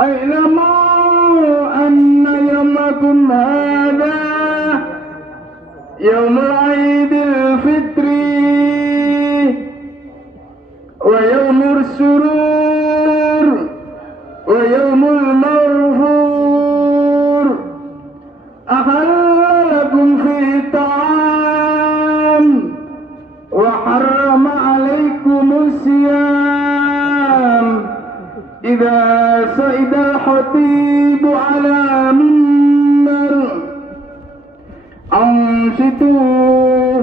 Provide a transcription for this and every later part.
اعلموا أن يومكم هذا يوم العيد الفطر ويوم السرور ويوم المغفور أحل لكم فيه الطعام وحرم عليكم الصيام إذا صعد الخطيب على منبر أنصتوا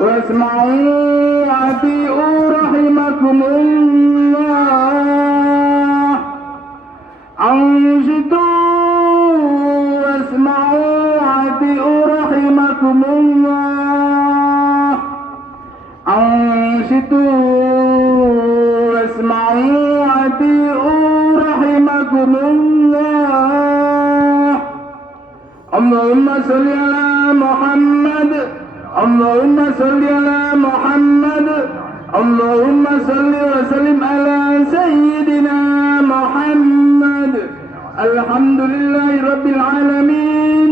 واسمعوا وأطيعوا رحمكم الله. أنصتوا واسمعوا وأطيعوا رحمكم الله. أنصتوا واسمعوا وأطيعوا رحمكم الله. اللهم صل على محمد. اللهم صل على محمد. اللهم صل وسلم على سيدنا محمد. الحمد لله رب العالمين.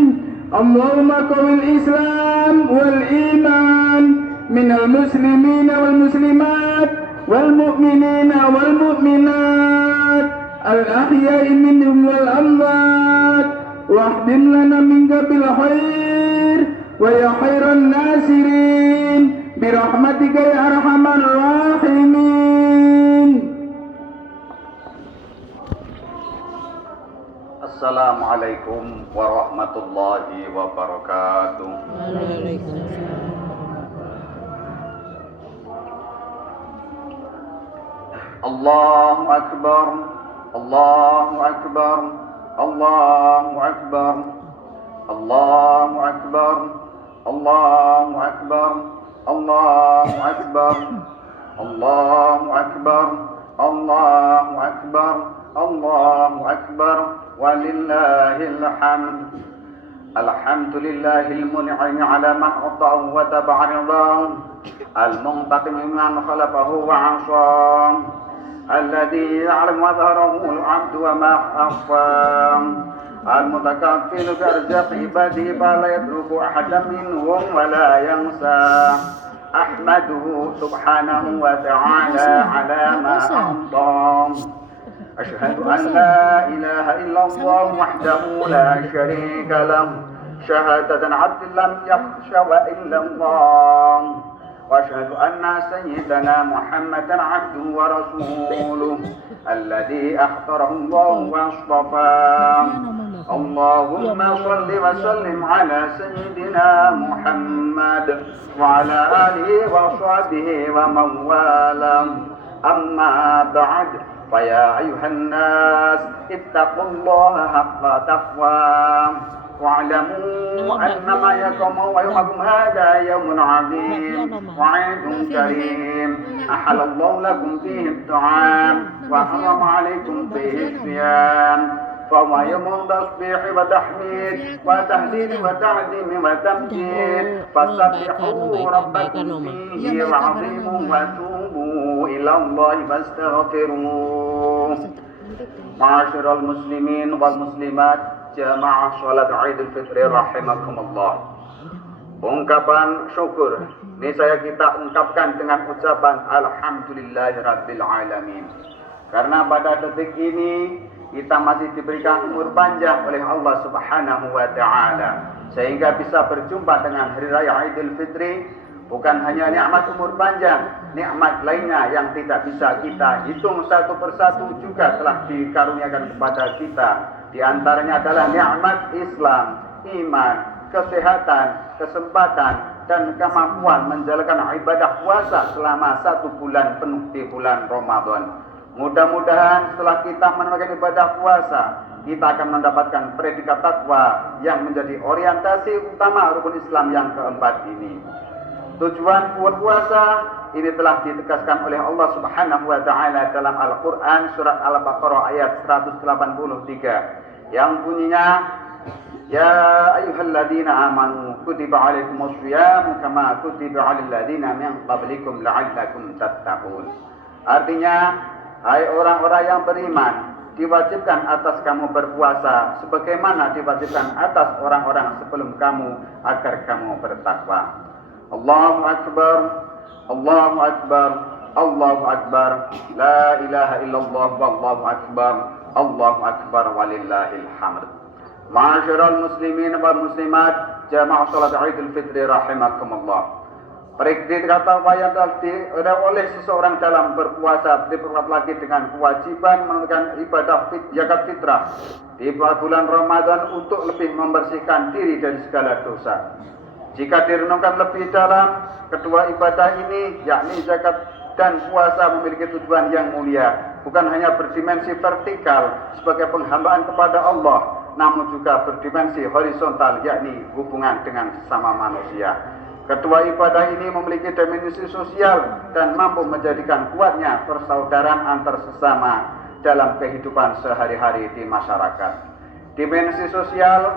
اللهم قوي الإسلام والإيمان من المسلمين والمسلمات والمؤمنين والمؤمنات الأحياء منهم والأموات واحبب لنا منك بالخير ويا خير الناصرين برحمتك يا أرحم الراحمين. Assalamualaikum warahmatullahi wabarakatuh. Allahu Akbar, Allahu Akbar, Allahu Akbar, Allahu Akbar, Allahu Akbar, Allahu Akbar, Allahu Akbar, Allahu Akbar, Allahu Akbar, walillahil hamd. Alhamdulillahil mun'im ala man ata'ahu wa taba'a ridahu, al-muntakim mimman khalaqahu wa 'asam, alladhi ya'lamu ma dhaharahu al-'abdu wa ma akhfam, al-mutakaffilu bi arzaqi ibadihi fala yatruku ahadan minhum wa la yansa. Ahmaduhu subhanahu wa ta'ala ala ma a'tam. أشهد أن لا إله إلا الله وحده لا شريك له شهادة عبد لم يخش إلا الله وأشهد أن سيدنا محمدا عبده ورسوله الذي اختاره الله واصطفاه. اللهم صل وسلم على سيدنا محمد وعلى آله وصحبه ومن والاه. أما بعد فيا أيها الناس اتقوا الله حق تقواه واعلموا أنما يقوم ويومكم هذا يوم عظيم وعيد كريم أحل الله لكم فيه الطعام وحرم عليكم فيه الصيام فهو يوم تصبيح وتحميد وتهليل وتعظيم وتمجيد فسبحوا ربكم فيه وعظيموا وتوبوا إلى الله فاستغفروه. Ma'asyiral muslimin wal muslimat jamaah salat Idul Fitri rahimakumullah. Ungkapan syukur ini kita ungkapkan dengan ucapan alhamdulillahirabbil alamin. Karena pada detik ini kita masih diberikan umur panjang oleh Allah Subhanahu wa taala sehingga bisa berjumpa dengan hari raya Idul Fitri. Bukan hanya nikmat umur panjang, nikmat lainnya yang tidak bisa kita hitung satu persatu juga telah dikaruniakan kepada kita. Di antaranya adalah nikmat Islam, iman, kesehatan, kesempatan, dan kemampuan menjalankan ibadah puasa selama 1 bulan penuh di bulan Ramadan. Mudah-mudahan setelah kita menunaikan ibadah puasa, kita akan mendapatkan predikat takwa yang menjadi orientasi utama rukun Islam yang keempat ini. Tujuan puasa ini telah ditegaskan oleh Allah Subhanahu wa taala dalam Al-Qur'an surat Al-Baqarah ayat 183 yang bunyinya ya ayyuhalladzina amanu kutiba alaikumus syiyamu kama kutiba alal ladzina min qablikum la'allakum tattaqun. Artinya Hai orang-orang yang beriman, diwajibkan atas kamu berpuasa sebagaimana diwajibkan atas orang-orang sebelum kamu agar kamu bertakwa. Allahu Akbar, Allahu Akbar, Allahu Akbar, la ilaha illallah wallahu akbar, Allahu Akbar walillahil hamd. Ma'asyiral muslimin wal muslimat, jamaah salat Idul Fitri rahimakumullah. Dikata wayat oleh seseorang dalam berpuasa diperkuat lagi dengan kewajiban menunaikan ibadah zakat fitrah di bulan Ramadan untuk lebih membersihkan diri dari segala dosa. Jika direnungkan lebih dalam, kedua ibadah ini yakni zakat dan puasa memiliki tujuan yang mulia, bukan hanya berdimensi vertikal sebagai penghambaan kepada Allah, namun juga berdimensi horizontal yakni hubungan dengan sesama manusia. Kedua ibadah ini memiliki dimensi sosial dan mampu menjadikan kuatnya persaudaraan antar sesama dalam kehidupan sehari-hari di masyarakat. Dimensi sosial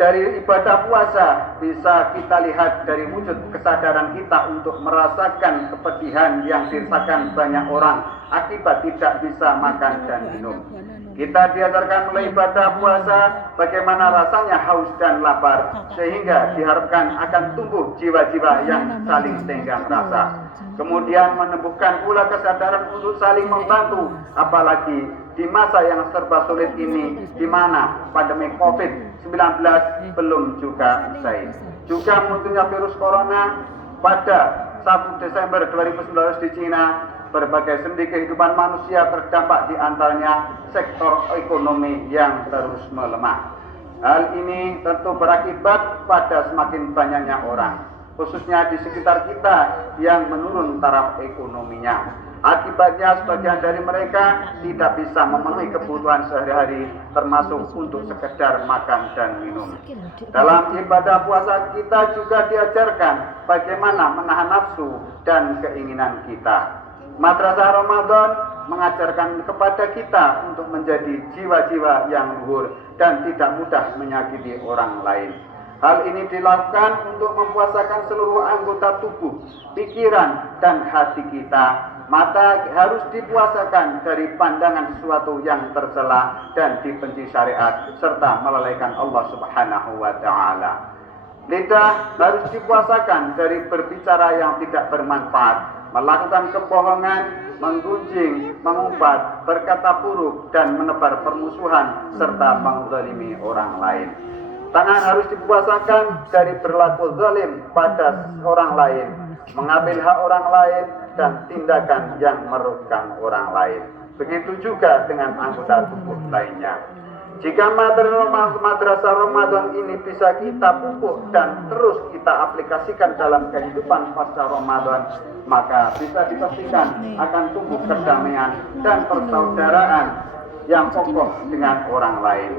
dari ibadah puasa bisa kita lihat dari wujud kesadaran kita untuk merasakan kepedihan yang dirasakan banyak orang akibat tidak bisa makan dan minum. Kita diajarkan oleh ibadah puasa bagaimana rasanya haus dan lapar, sehingga diharapkan akan tumbuh jiwa-jiwa yang saling tenggang rasa. Kemudian menumbuhkan pula kesadaran untuk saling membantu, apalagi di masa yang serba sulit ini, di mana pandemi COVID-19 belum juga usai. Juga munculnya virus corona pada 1 Desember 2019 di Cina, berbagai sendi kehidupan manusia terdampak, di antaranya sektor ekonomi yang terus melemah. Hal ini tentu berakibat pada semakin banyaknya orang, khususnya di sekitar kita, yang menurun taraf ekonominya. Akibatnya sebagian dari mereka tidak bisa memenuhi kebutuhan sehari-hari, termasuk untuk sekedar makan dan minum. Dalam ibadah puasa kita juga diajarkan bagaimana menahan nafsu dan keinginan kita. Madrasah Ramadan mengajarkan kepada kita untuk menjadi jiwa-jiwa yang luhur dan tidak mudah menyakiti orang lain. Hal ini dilakukan untuk mempuasakan seluruh anggota tubuh, pikiran, dan hati kita. Mata harus dipuasakan dari pandangan sesuatu yang tercela dan dibenci syariat, serta melalaikan Allah Subhanahu wa Ta'ala. Lidah harus dipuasakan dari berbicara yang tidak bermanfaat, melakukan kebohongan, menggunjing, mengumpat, berkata buruk, dan menebar permusuhan serta menzalimi orang lain. Tangan harus dipuasakan dari berlaku zalim pada orang lain, mengambil hak orang lain, dan tindakan yang merugikan orang lain. Begitu juga dengan anggota tubuh lainnya. Jika madrasah Ramadan ini bisa kita pupuk dan terus kita aplikasikan dalam kehidupan pasca Ramadan, maka bisa dipastikan akan tumbuh kedamaian dan persaudaraan yang kokoh dengan orang lain.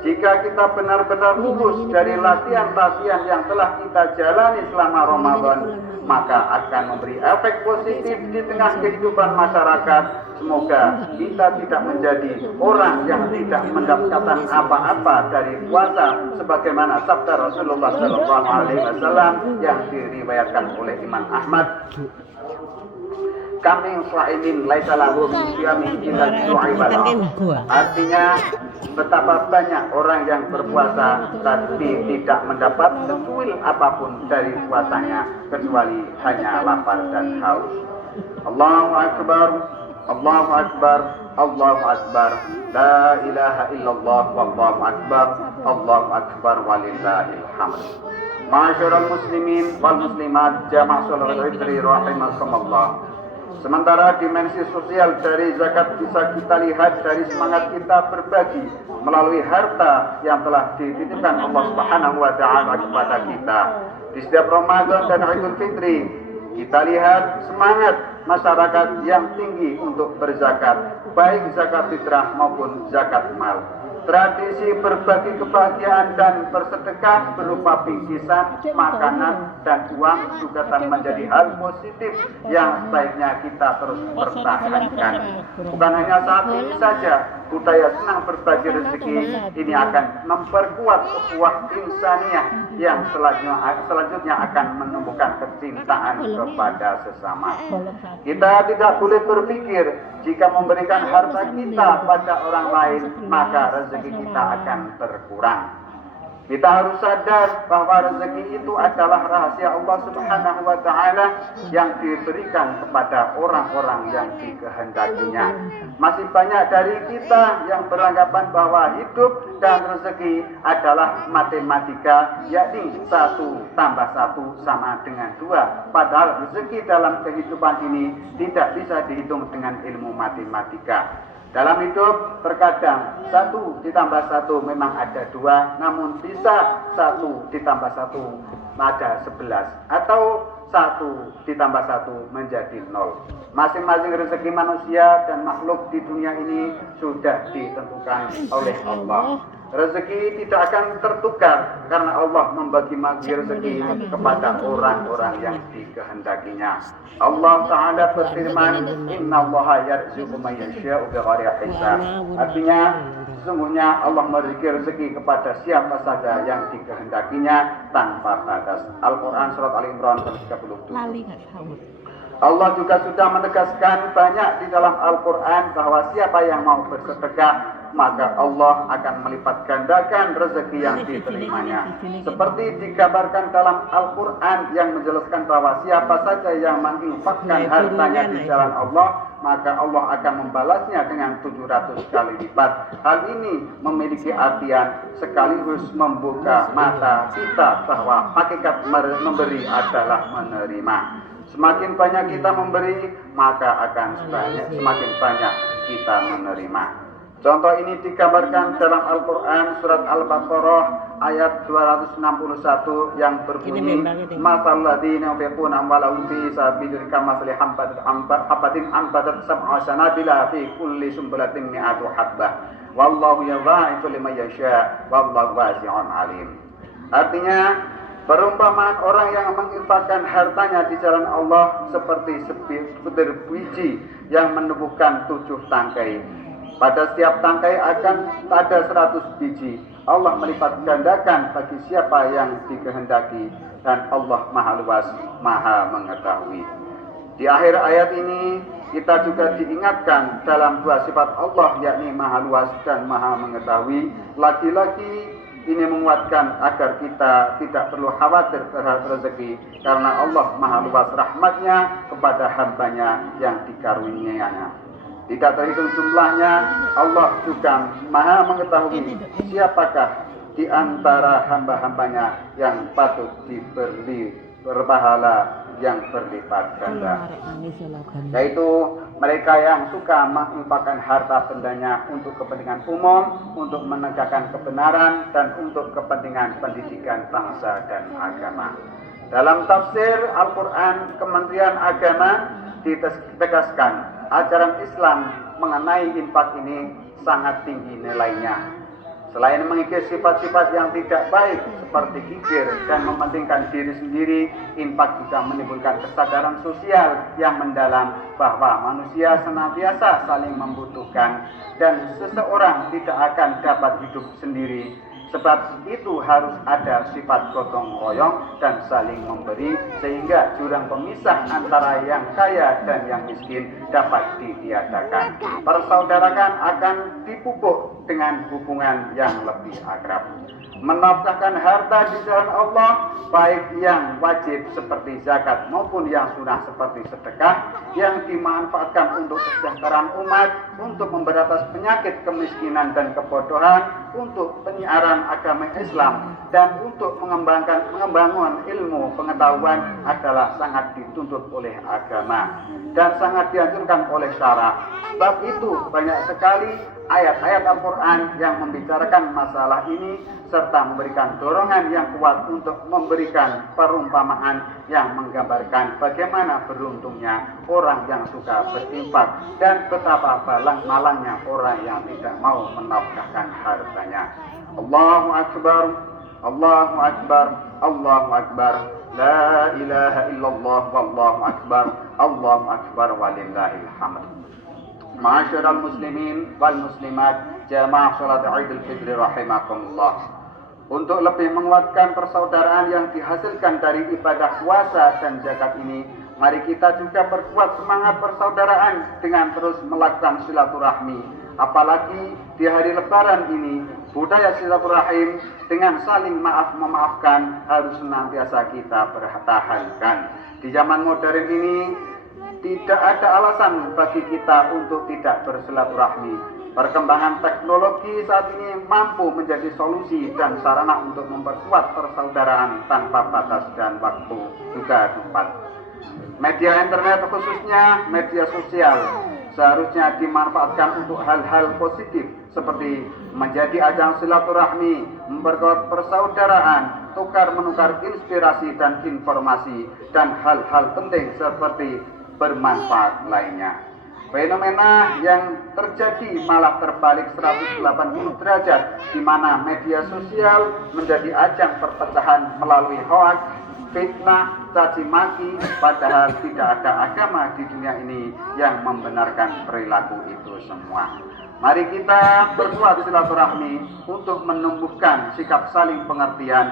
Jika kita benar-benar lulus dari latihan-latihan yang telah kita jalani selama Ramadan, maka akan memberi efek positif di tengah kehidupan masyarakat. Semoga kita tidak menjadi orang yang tidak mendapatkan apa-apa dari puasa, sebagaimana sabda Rasulullah SAW yang diriwayatkan oleh Imam Ahmad. Kami sa'imin laisa lahu min siyami illa ju'ibalah. Artinya betapa banyak orang yang berpuasa tapi tidak mendapat secuil apapun dari puasanya kecuali hanya lapar dan haus. Allahu Akbar, Allahu Akbar, Allahu Akbar, la ilaha illallah wallahu akbar, Allahu Akbar walillahil hamd. Ma'asyiral muslimin wal muslimat, jamaah salat Idul rahimakumullah. Sementara dimensi sosial dari zakat bisa kita lihat dari semangat kita berbagi melalui harta yang telah dititipkan Allah Subhanahu wa Ta'ala kepada kita. Di setiap Ramadan dan Idul Fitri, kita lihat semangat masyarakat yang tinggi untuk berzakat, baik zakat fitrah maupun zakat mal. Tradisi berbagi kebahagiaan dan bersedekah berupa bingkisan, makanan, dan uang juga akan menjadi hal positif yang sebaiknya kita terus pertahankan. Bukan hanya saat ini saja, budaya senang berbagi rezeki ini akan memperkuat ukhuwah insaniyah yang selanjutnya akan menumbuhkan kecintaan kepada sesama. Kita tidak boleh berpikir jika memberikan harta kita pada orang lain maka rezeki kita akan berkurang. Kita harus sadar bahwa rezeki itu adalah rahasia Allah Subhanahu wa Ta'ala yang diberikan kepada orang-orang yang dikehendakinya. Masih banyak dari kita yang beranggapan bahwa hidup dan rezeki adalah matematika, yakni 1 tambah 1 sama dengan 2. Padahal rezeki dalam kehidupan ini tidak bisa dihitung dengan ilmu matematika. Dalam hidup terkadang 1 ditambah 1 memang ada 2, namun bisa 1 ditambah 1 ada 11 atau 1 ditambah 1 menjadi 0. Masing-masing rezeki manusia dan makhluk di dunia ini sudah ditentukan oleh Allah. Rezeki tidak akan tertukar karena Allah membagi-bagi rezeki kepada orang-orang yang dikehendakinya. Allah Ta'ala berfirman, Innallaha yarzuqu man yasha'u bighairi hisab. Artinya, sesungguhnya Allah memberi rezeki kepada siapa saja yang dikehendakinya tanpa batas. Al-Quran Surat Al-Imran 37. Allah juga sudah menegaskan banyak di dalam Al-Quran bahwa siapa yang mau bersedekah maka Allah akan melipat gandakan rezeki yang diterimanya. Seperti digambarkan dalam Al-Quran yang menjelaskan bahwa siapa saja yang menginfakkan hartanya di jalan Allah maka Allah akan membalasnya dengan 700 kali lipat. Hal ini memiliki artian sekaligus membuka mata kita bahwa hakikat memberi adalah menerima. Semakin banyak kita memberi, maka akan semakin banyak kita menerima. Contoh ini digambarkan dalam Al-Quran Surat Al-Baqarah ayat 261 yang berbunyi Mathal ladzina yunfiquna amwalahum fi sabilillahi kamathali habbatin ambatat sab'a sanabila fi kulli sumbulatin mi'atu habbah wallahu yudha'ifu liman yasha' wallahu wasi'un alim. Artinya, perumpamaan orang yang menginfakkan hartanya di jalan Allah seperti sebutir biji yang menumbuhkan 7 tangkai. Pada setiap tangkai akan ada 100 biji. Allah melipat gandakan bagi siapa yang dikehendaki dan Allah Maha Luas, Maha Mengetahui. Di akhir ayat ini kita juga diingatkan dalam 2 sifat Allah yakni Maha Luas dan Maha Mengetahui. Lagi-lagi ini menguatkan agar kita tidak perlu khawatir terhadap rezeki karena Allah Maha Luas rahmatnya kepada hambanya yang dikaruniainya. Tidak terhitung jumlahnya, Allah juga Maha Mengetahui siapakah di antara hamba-hambanya yang patut diberi berpahala yang berlipat ganda, yaitu mereka yang suka menginfakkan harta bendanya untuk kepentingan umum, untuk menegakkan kebenaran dan untuk kepentingan pendidikan bangsa dan agama. Dalam tafsir Al-Quran Kementerian Agama ditegaskan ajaran Islam mengenai infak ini sangat tinggi nilainya. Selain mengikis sifat-sifat yang tidak baik seperti kikir dan mementingkan diri sendiri, infak juga menimbulkan kesadaran sosial yang mendalam bahwa manusia senantiasa saling membutuhkan dan seseorang tidak akan dapat hidup sendiri. Sebab itu harus ada sifat gotong royong dan saling memberi sehingga jurang pemisah antara yang kaya dan yang miskin dapat ditiadakan. Persaudaraan akan dipupuk dengan hubungan yang lebih akrab. Menafkahkan harta di jalan Allah, baik yang wajib seperti zakat maupun yang sunnah seperti sedekah, yang dimanfaatkan untuk kesejahteraan umat, untuk memberantas penyakit kemiskinan dan kebodohan, untuk penyiaran agama Islam, dan untuk mengembangun ilmu pengetahuan adalah sangat dituntut oleh agama dan sangat dianjurkan oleh syara. Sebab itu banyak sekali ayat-ayat Al-Quran yang membicarakan masalah ini serta memberikan dorongan yang kuat untuk memberikan perumpamaan yang menggambarkan bagaimana beruntungnya orang yang suka berinfak dan betapa malangnya orang yang tidak mau menafkahkan hartanya. Allahu Akbar, Allahu Akbar, Allahu Akbar, la ilaha illallah, wallahu akbar, Allahu Akbar, walillahil hamd. Ma'asyiral muslimin wal muslimat, jamaah salat Idul Fitri rahimakumullah. Untuk lebih menguatkan persaudaraan yang dihasilkan dari ibadah puasa dan zakat ini, mari kita juga perkuat semangat persaudaraan dengan terus melakukan silaturahmi. Apalagi di hari Lebaran ini, budaya silaturahim dengan saling memaafkan harus senantiasa kita pertahankan. Di zaman modern ini, tidak ada alasan bagi kita untuk tidak bersilaturahmi. Perkembangan teknologi saat ini mampu menjadi solusi dan sarana untuk memperkuat persaudaraan tanpa batas dan waktu juga tempat. Media internet khususnya media sosial seharusnya dimanfaatkan untuk hal-hal positif seperti menjadi ajang silaturahmi, memperkuat persaudaraan, tukar-menukar inspirasi dan informasi, dan hal-hal penting seperti bermanfaat lainnya. Fenomena yang terjadi malah terbalik 180 derajat, di mana media sosial menjadi ajang perpecahan melalui hoaks, fitnah, caci maki, padahal tidak ada agama di dunia ini yang membenarkan perilaku itu semua. Mari kita berbuat silaturahmi untuk menumbuhkan sikap saling pengertian.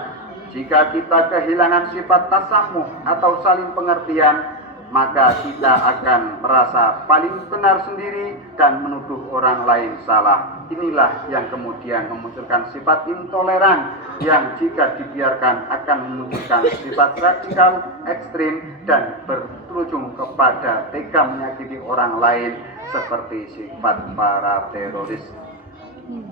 Jika kita kehilangan sifat tasamuh atau saling pengertian, maka kita akan merasa paling benar sendiri dan menuduh orang lain salah. Inilah yang kemudian memunculkan sifat intoleran yang jika dibiarkan akan memunculkan sifat radikal, ekstrim, dan berujung kepada tega menyakiti orang lain seperti sifat para teroris.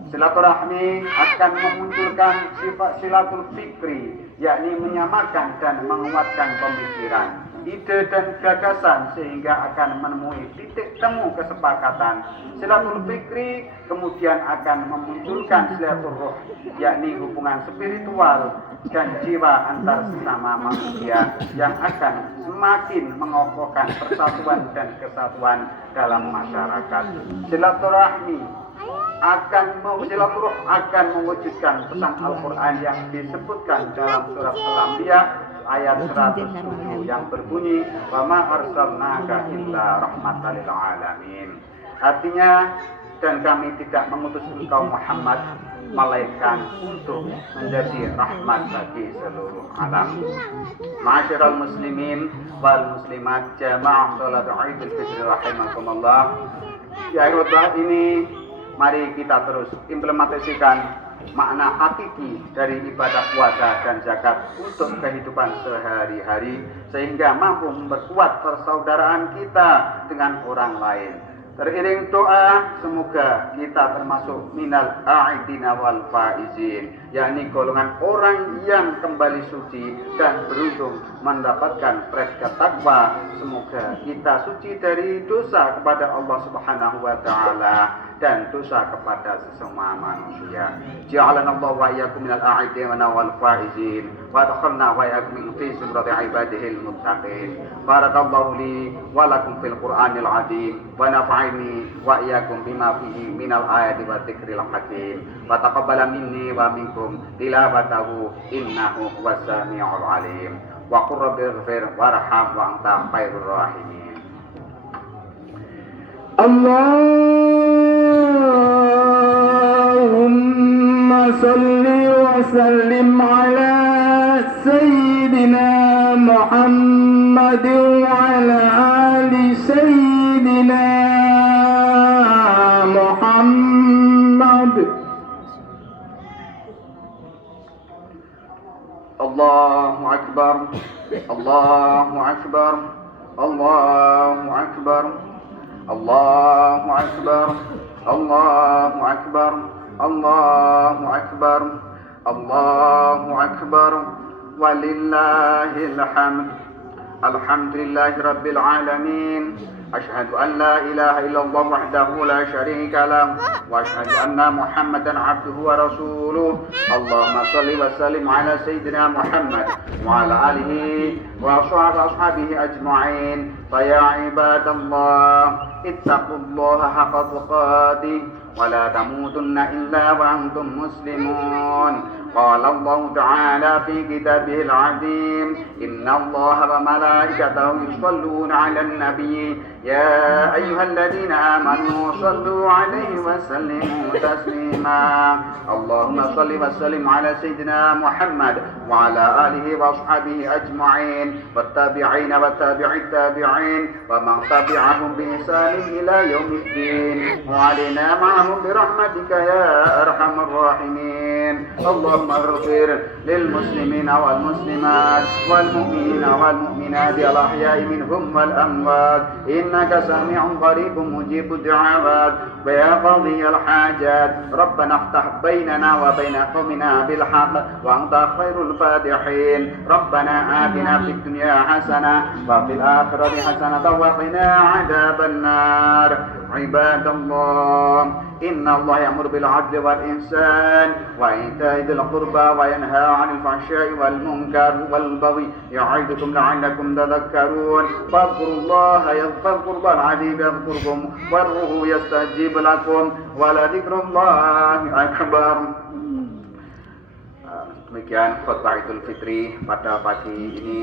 Silaturahmi akan memunculkan sifat silatul fikri, yakni menyamakan dan menguatkan pemikiran, ide dan gagasan sehingga akan menemui titik temu kesepakatan. Silatul fikri kemudian akan memunculkan silatul ruh, yakni hubungan spiritual dan jiwa antar sesama manusia yang akan semakin mengokohkan persatuan dan kesatuan dalam masyarakat. Silaturahmi akan mewujudkan pesan Al-Quran yang disebutkan dalam surat Al-Anbiya ayat 107 yang berbunyi wa ma arsalnaka illa rahmatan lil alamin. Artinya, dan kami tidak mengutus engkau Muhammad malaikat untuk menjadi rahmat bagi seluruh alam. Ma'asyiral muslimin wal muslimat jamaah salat Idul Fitri rahimakumullah. Di akhir ini mari kita terus implementasikan makna hakiki dari ibadah puasa dan zakat untuk kehidupan sehari-hari sehingga mampu memperkuat persaudaraan kita dengan orang lain. Teriring doa, semoga kita termasuk minal a'idina wal faizin, yakni golongan orang yang kembali suci dan beruntung mendapatkan predikat takwa. Semoga kita suci dari dosa kepada Allah Subhanahu wa taala dan dosa kepada sesama manusia. Ja'alana Allah wa iyyakum minal a'idina wal faizin wa adkhalna wa iyyakum fi zumrati ibadihil muttaqin. Barakallahu li wa lakum fil Qur'anil 'azim wa nafa'ani wa iyyakum bima fihi minal ayati wa dzikril hakim. Wa taqabbala minni wa minkum tilawatahu innahu huwas samiul 'alim. Wa qur rabbighfir warham wa anta khairur rahimin. Allahumma salli wa sallim ala sayyidina Muhammad wa ala ali sayyidina Muhammad. Allahu akbar, Allahu akbar, Allahu akbar, Allahu akbar, Allahu akbar, Allahu akbar, Allahu akbar, walillahil hamd. Alhamdulillahi rabbil alamin. Asyhadu an la ilaha illallah wahdahu la syarika lah wa asyhadu anna Muhammadan abduhu wa rasuluh. Allahumma shalli wa sallim ala sayyidina Muhammad wa ala alihi wa ashabihi ajma'in. فيا عباد الله اتقوا الله حق تقاته ولا تموتن إلا وأنتم مسلمون. قال الله تعالى في كتابه العظيم إن الله وملائكته يصلون على النبي يا أيها الذين آمنوا صلوا عليه وسلموا تسليما. اللهم صل وسلم على سيدنا محمد وعلى آله وأصحابه أجمعين والتابعين والتابع التابعين ومن تبعهم بإحسان إلى يوم الدين وعلينا معهم برحمتك يا أرحم الراحمين. اللهم اغفر للمسلمين والمسلمات والمؤمنين والمؤمنات الأحياء منهم والأموات إنك سميع قريب مجيب الدعوات ويا قاضي الحاجات ربنا افتح بيننا وبين قومنا بالحق وأنت خير الفاتحين. ربنا آتنا في الدنيا حسنة وفي الآخرة حسنة وقنا عذاب النار. عباد الله إن الله يأمر بالعدل والإحسان وإيتاء ذي القربى وينهى عن الفحشاء والمنكر والبغي يعظكم لعلكم تذكرون. فاذكروا الله العظيم يذكركم وادعوه يستجيب لكم ولذكر الله أكبر. Demikian khutbah Idul Fitri pada pagi ini.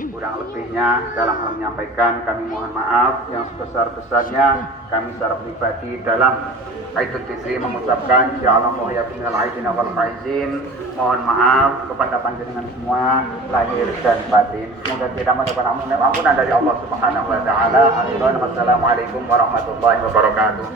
Kurang lebihnya dalam hal menyampaikan kami mohon maaf. Yang sebesar-besarnya kami secara pribadi dalam Idul Fitri mengucapkan insyaallah ya minal aidin wal faizin. Mohon maaf kepada panjenengan semua lahir dan batin. Semoga kita mendapat ampunan dari Allah Subhanahu wa taala. Amin. Wassalamualaikum warahmatullahi wabarakatuh.